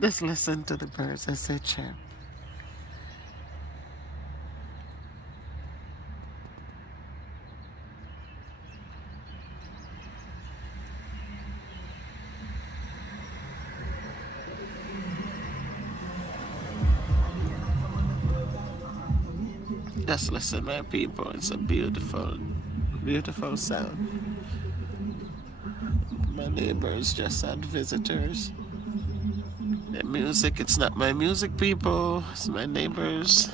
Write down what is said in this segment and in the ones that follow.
Just listen to the birds as they chirp. Just listen, my people. It's a beautiful, beautiful sound. My neighbors just had visitors. The music, it's not my music, people. It's my neighbors.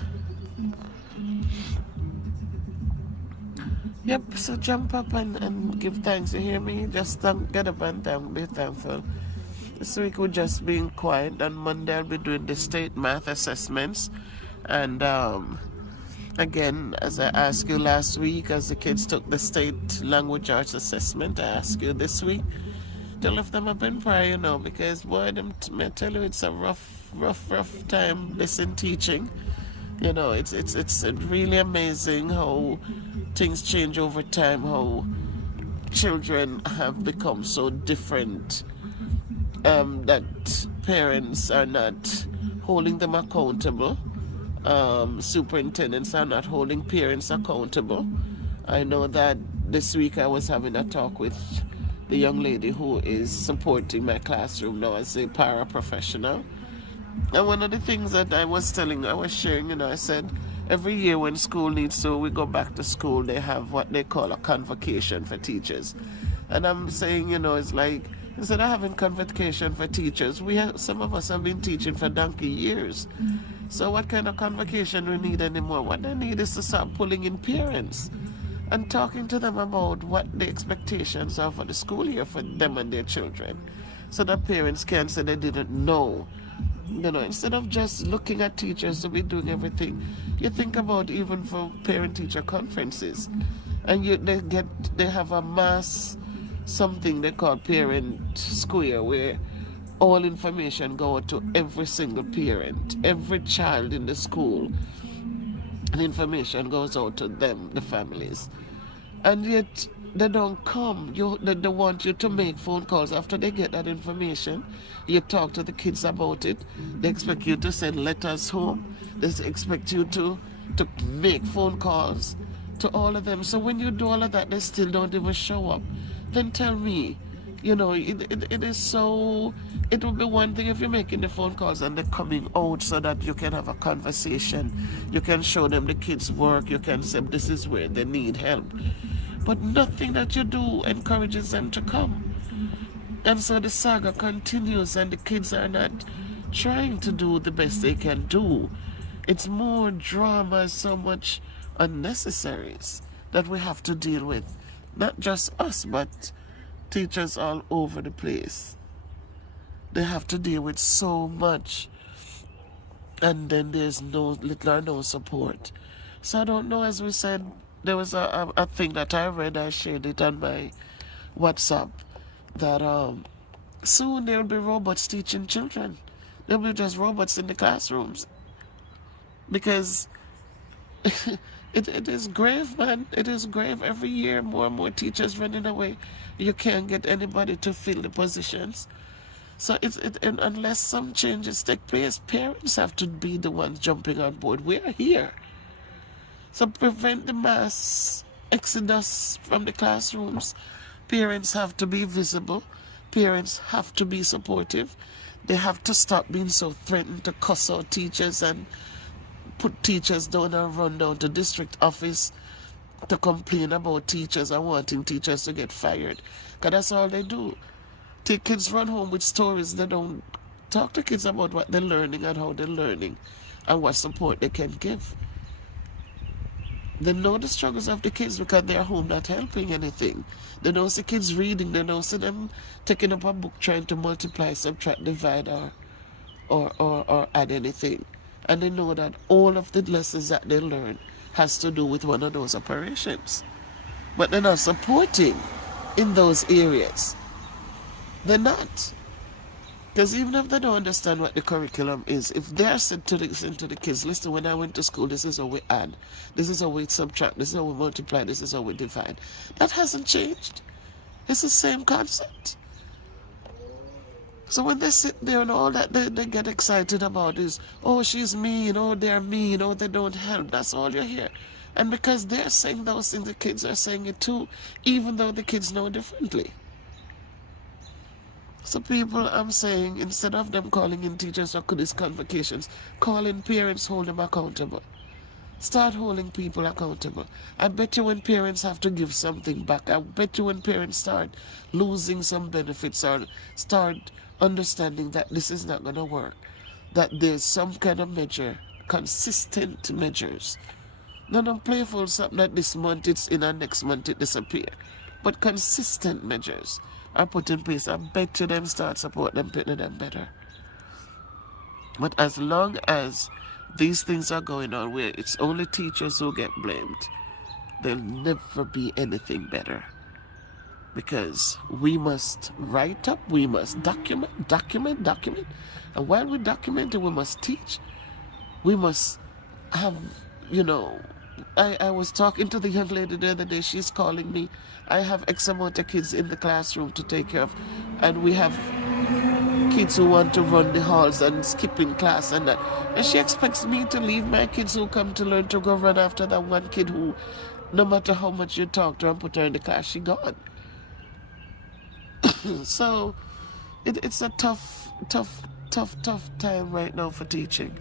Yep, so jump up and give thanks. You hear me? Just get up and be thankful. This week we're just being quiet. On Monday I'll be doing the state math assessments. And again, as I asked you last week, as the kids took the state language arts assessment, I ask you this week to lift them up in prayer, you know, because boy, I tell you, it's a rough time listen teaching. You know, it's really amazing how things change over time, how children have become so different, that parents are not holding them accountable. Superintendents are not holding parents accountable. I know that this week I was having a talk with the young lady who is supporting my classroom now as a paraprofessional. And one of the things that I was sharing, you know, I said every year when school needs to, we go back to school, they have what they call a convocation for teachers. And I'm saying, you know, it's like, instead of having convocation for teachers, some of us have been teaching for donkey years. So what kind of convocation we need anymore? What they need is to start pulling in parents and talking to them about what the expectations are for the school year for them and their children, so that parents can say they didn't know. You know, instead of just looking at teachers to be doing everything, you think about even for parent-teacher conferences, and they have a mass something they call parent square, where all information go out to every single parent, every child in the school, and information goes out to them, the families. And yet they don't come. They want you to make phone calls after they get that information. You talk to the kids about it. They expect you to send letters home. They expect you to make phone calls to all of them. So when you do all of that, they still don't even show up. Then tell me, you know, it is so. It would be one thing if you're making the phone calls and they're coming out so that you can have a conversation. You can show them the kids' work. You can say this is where they need help. But nothing that you do encourages them to come. And so the saga continues, and the kids are not trying to do the best they can do. It's more drama, so much unnecessaries that we have to deal with. Not just us, but teachers all over the place. They have to deal with so much, and then there's little or no support. So I don't know, as we said, there was a thing that I read, I shared it on my WhatsApp, that soon there will be robots teaching children. There will be just robots in the classrooms. Because it is grave, man. It is grave. Every year, more and more teachers running away. You can't get anybody to fill the positions. So and unless some changes take place, parents have to be the ones jumping on board. We're here. So prevent the mass exodus from the classrooms. Parents have to be visible. Parents have to be supportive. They have to stop being so threatened to cuss out teachers and put teachers down and run down to district office to complain about teachers and wanting teachers to get fired. Because that's all they do. Take kids run home with stories. They don't talk to kids about what they're learning and how they're learning and what support they can give. They know the struggles of the kids because they're home not helping anything. They don't see kids reading. They don't see them taking up a book trying to multiply, subtract, divide, or add anything. And they know that all of the lessons that they learn has to do with one of those operations. But they're not supporting in those areas. They're not. Because even if they don't understand what the curriculum is, if they're said to the kids, listen, when I went to school, this is how we add, this is how we subtract, this is how we multiply, this is how we divide. That hasn't changed. It's the same concept. So when they sit there and all that they get excited about is, oh, she's mean, oh, they're mean, oh, they don't help. That's all you hear. And because they're saying those things, the kids are saying it too, even though the kids know differently. So people, I'm saying, instead of them calling in teachers or these convocations, call in parents, hold them accountable. Start holding people accountable. I bet you when parents have to give something back, I bet you when parents start losing some benefits or start understanding that this is not going to work, that there's some kind of measure, consistent measures. None of playful something that this month it's in and next month it disappear. But consistent measures are put in place. I bet you them start support them, putting them better. But as long as these things are going on where it's only teachers who get blamed, there'll never be anything better. Because we must write up, we must document. And while we document it, we must teach. We must have, I was talking to the young lady the other day, she's calling me. I have X amount of kids in the classroom to take care of. And we have kids who want to run the halls and skip in class and that. And she expects me to leave my kids who come to learn to go run after that one kid who, no matter how much you talk to her and put her in the class, she gone. So it's a tough time right now for teaching.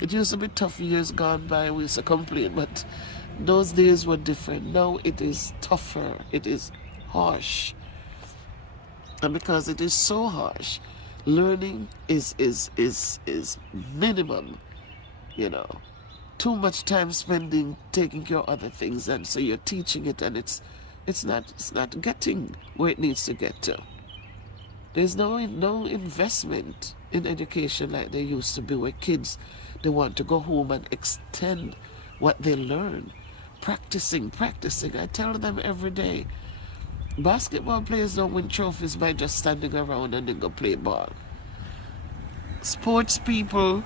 It used to be tough years gone by, we used to complain, but those days were different. Now it is tougher, it is harsh. And because it is so harsh, learning is minimum, Too much time spending taking care of other things, and so you're teaching it and it's not getting where it needs to get to. There's no investment in education like there used to be, where kids, they want to go home and extend what they learn. Practicing. I tell them every day, basketball players don't win trophies by just standing around and then go play ball. Sports people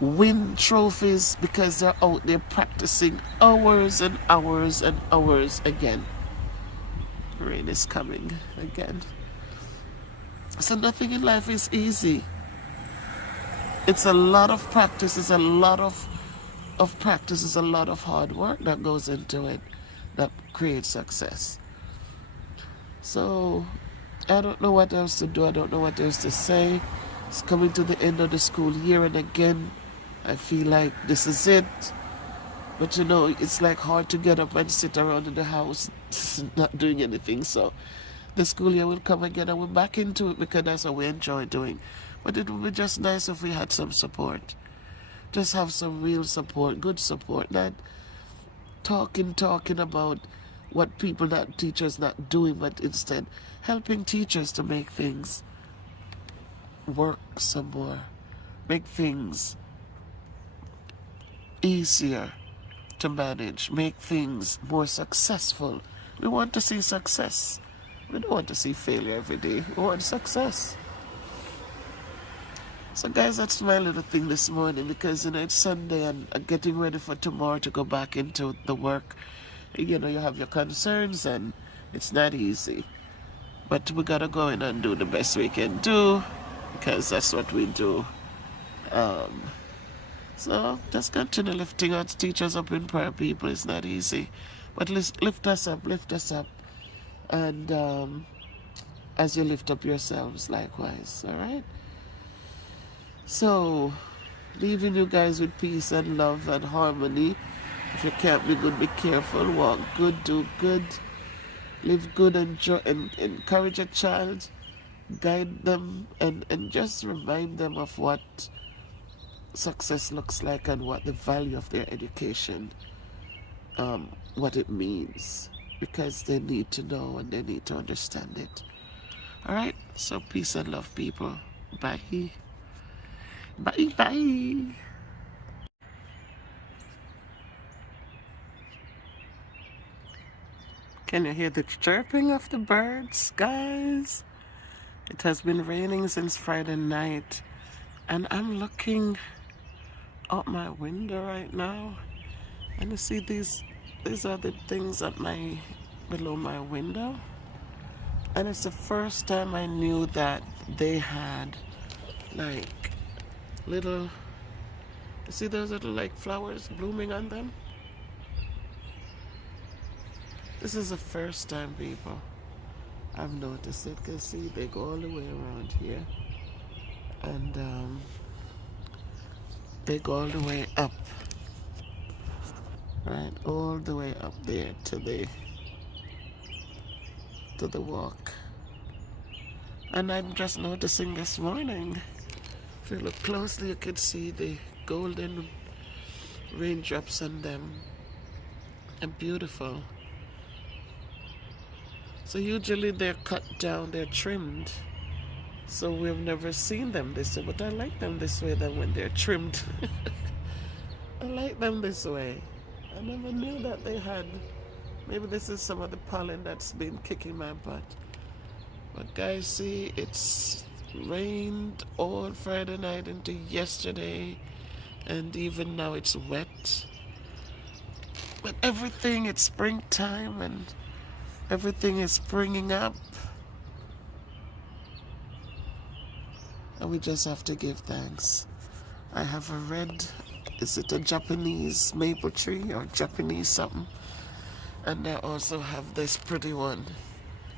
win trophies because they're out there practicing hours and hours and hours again. Rain is coming again. So nothing in life is easy. It's a lot of practice. It's a lot of practice. It's a lot of hard work that goes into it that creates success. So I don't know what else to do. I don't know what else to say. It's coming to the end of the school year, and again, I feel like this is it. But it's like hard to get up and sit around in the house not doing anything. So the school year will come again and we're back into it because that's what we enjoy doing. But it would be just nice if we had some support. Just have some real support, good support, not talking about what teachers not doing, but instead helping teachers to make things work some more, make things easier to manage, make things more successful. We want to see success. We don't want to see failure every day. We want success. So guys, that's my little thing this morning, because it's Sunday and I'm getting ready for tomorrow to go back into the work. You have your concerns and it's not easy. But we gotta go in and do the best we can do, because that's what we do. So just continue lifting our teachers up in prayer, people. It's not easy. But lift us up. And as you lift up yourselves likewise, all right? So, leaving you guys with peace and love and harmony. If you can't be good, be careful. Walk good, do good. Live good, enjoy, and encourage a child. Guide them and just remind them of what success looks like and what the value of their education, what it means. Because they need to know and they need to understand it. Alright, so peace and love, people. Bye. Bye. Can you hear the chirping of the birds, guys? It has been raining since Friday night, and I'm looking out my window right now, and you see these are the things below my window, and it's the first time I knew that they had like little, you see those little like flowers blooming on them? This is the first time, people, I've noticed it, because see, they go all the way around here, and they go all the way up, right, all the way up there to the walk. And I'm just noticing this morning, if you look closely, you can see the golden raindrops on them, and beautiful. So usually they're cut down, they're trimmed, so we've never seen them this way, but I like them this way than when they're trimmed. I like them this way. I never knew that they had, maybe this is some of the pollen that's been kicking my butt. But guys, see, it's rained all Friday night into yesterday, and even now it's wet. But everything, it's springtime, and everything is springing up. And we just have to give thanks. I have a red, is it a Japanese maple tree or Japanese something? And I also have this pretty one.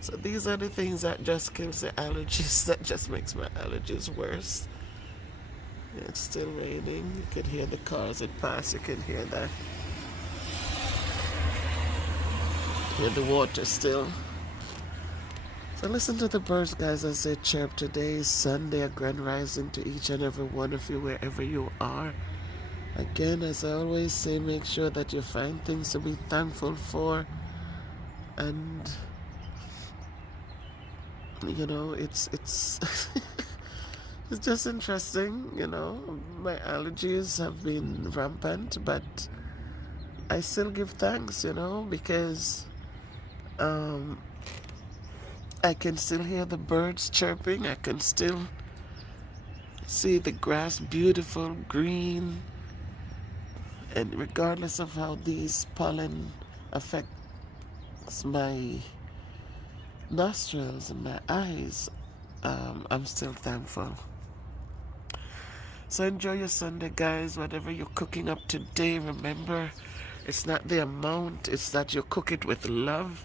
So these are the things that just kills the allergies, that just makes my allergies worse. It's still raining. You can hear the cars that pass, you can hear that. Hear the water still. So listen to the birds, guys, as they chirp. Today is Sunday, a grand rising to each and every one of you wherever you are. Again, as I always say, make sure that you find things to be thankful for. And you know, it's it's just interesting, you know. My allergies have been rampant, but I still give thanks, you know, because I can still hear the birds chirping. I can still see the grass beautiful, green. And regardless of how these pollen affects my nostrils and my eyes, I'm still thankful. So enjoy your Sunday, guys. Whatever you're cooking up today, remember, it's not the amount, it's that you cook it with love.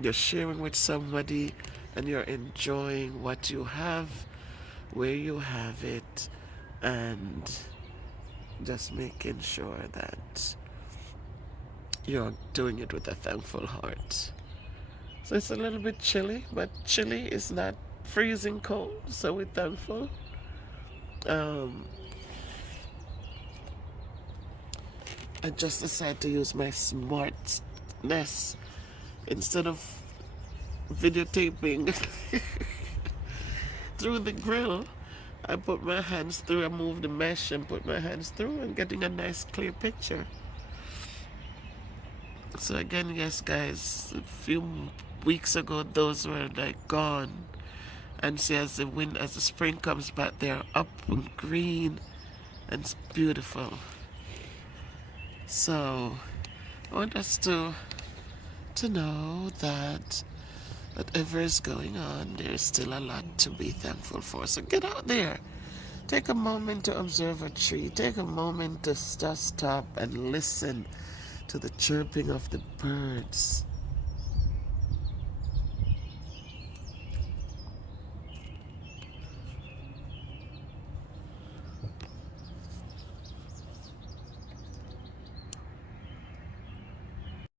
You're sharing with somebody, and you're enjoying what you have, where you have it, and just making sure that you're doing it with a thankful heart. So it's a little bit chilly, but chilly is not freezing cold, so we're thankful. I just decided to use my smartness instead of videotaping through the grill. I put my hands through, I moved the mesh and put my hands through, and getting a nice clear picture. So again, yes guys, a few weeks ago those were like gone, and see, as the spring comes back, they're up and green, and it's beautiful. So I want us to know that whatever is going on, there's still a lot to be thankful for. So get out there, take a moment to observe a tree, take a moment to just stop and listen to the chirping of the birds.